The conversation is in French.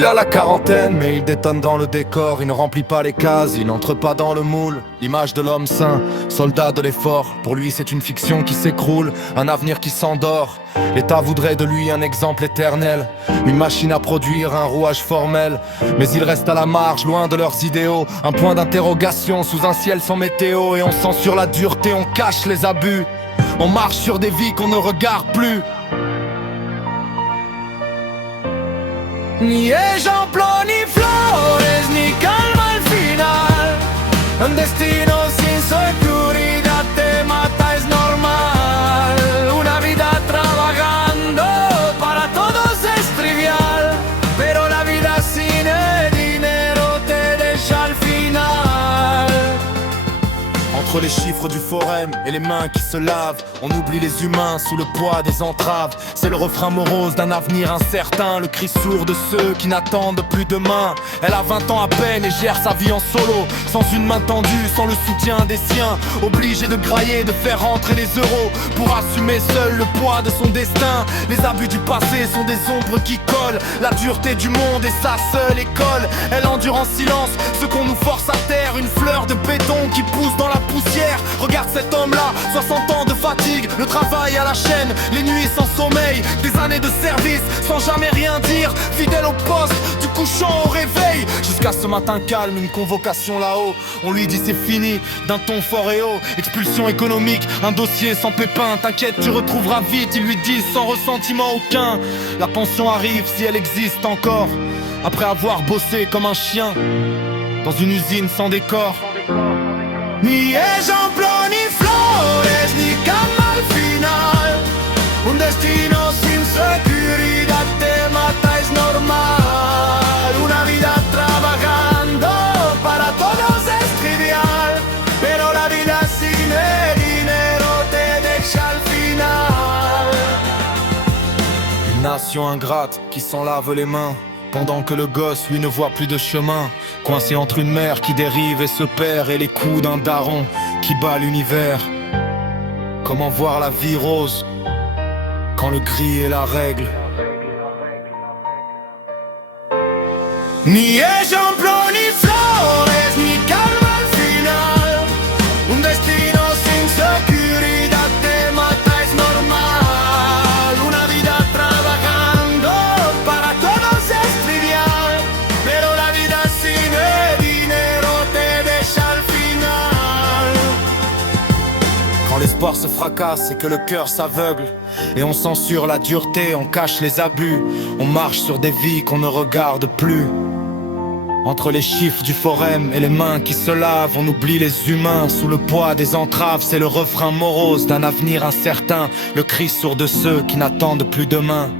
Il a la quarantaine, mais il détonne dans le décor. Il ne remplit pas les cases, il n'entre pas dans le moule. L'image de l'homme sain, soldat de l'effort. Pour lui c'est une fiction qui s'écroule, un avenir qui s'endort. L'État voudrait de lui un exemple éternel, une machine à produire, un rouage formel. Mais il reste à la marge, loin de leurs idéaux. Un point d'interrogation sous un ciel sans météo. Et on censure la dureté, on cache les abus. On marche sur des vies qu'on ne regarde plus. Ni ejemplo, ni flores, ni calma al final. Un destino sin seguridad te mata, es normal. Una vida trabajando para todos es trivial, pero la vida sin el dinero te deja al final. Entre les chiffres du forum et les mains qui se lavent, on oublie les humains sous le poids des entraves. C'est le refrain morose d'un avenir incertain, le cri sourd de ceux qui n'attendent plus demain. Elle a 20 ans à peine et gère sa vie en solo, sans une main tendue, sans le soutien des siens. Obligée de grailler, de faire rentrer les euros pour assumer seul le poids de son destin. Les abus du passé sont des ombres qui collent. La dureté du monde est sa seule école. Elle endure en silence ce qu'on nous force à taire. Une fleur de béton qui pousse dans la poussière. Regarde cet homme-là, 60 ans de fatigue, le travail à la chaîne, les nuits sans sommeil, des années de service sans jamais rien dire, fidèle au poste, du couchant au réveil. Jusqu'à ce matin calme, une convocation là-haut. On lui dit c'est fini, d'un ton fort et haut. Expulsion économique, un dossier sans pépin. T'inquiète, tu retrouveras vite, ils lui disent sans ressentiment aucun. La pension arrive si elle existe encore, après avoir bossé comme un chien dans une usine sans décor. Ni ejemplo, ni flores, ni calma al final. Un destino sin seguridad te mata, es normal. Una vida trabajando para todos es trivial, pero la vida sin el dinero te deja al final. Une nation ingrate qui s'en lave les mains, pendant que le gosse, lui, ne voit plus de chemin. Coincé entre une mère qui dérive et se perd, et les coups d'un daron qui bat l'univers. Comment voir la vie rose quand le gris est la règle? Ni ejemplo, ni flores, ni calma al final. Un destino sin seguridad te mata, es normal. Una vida trabajando para todos es trivial, pero la vida sin el dinero te deja al final. Quand l'espoir se fracasse et que le cœur s'aveugle, et on censure la dureté, on cache les abus, on marche sur des vies qu'on ne regarde plus. Entre les chiffres du forum et les mains qui se lavent, on oublie les humains sous le poids des entraves. C'est le refrain morose d'un avenir incertain, le cri sourd de ceux qui n'attendent plus demain.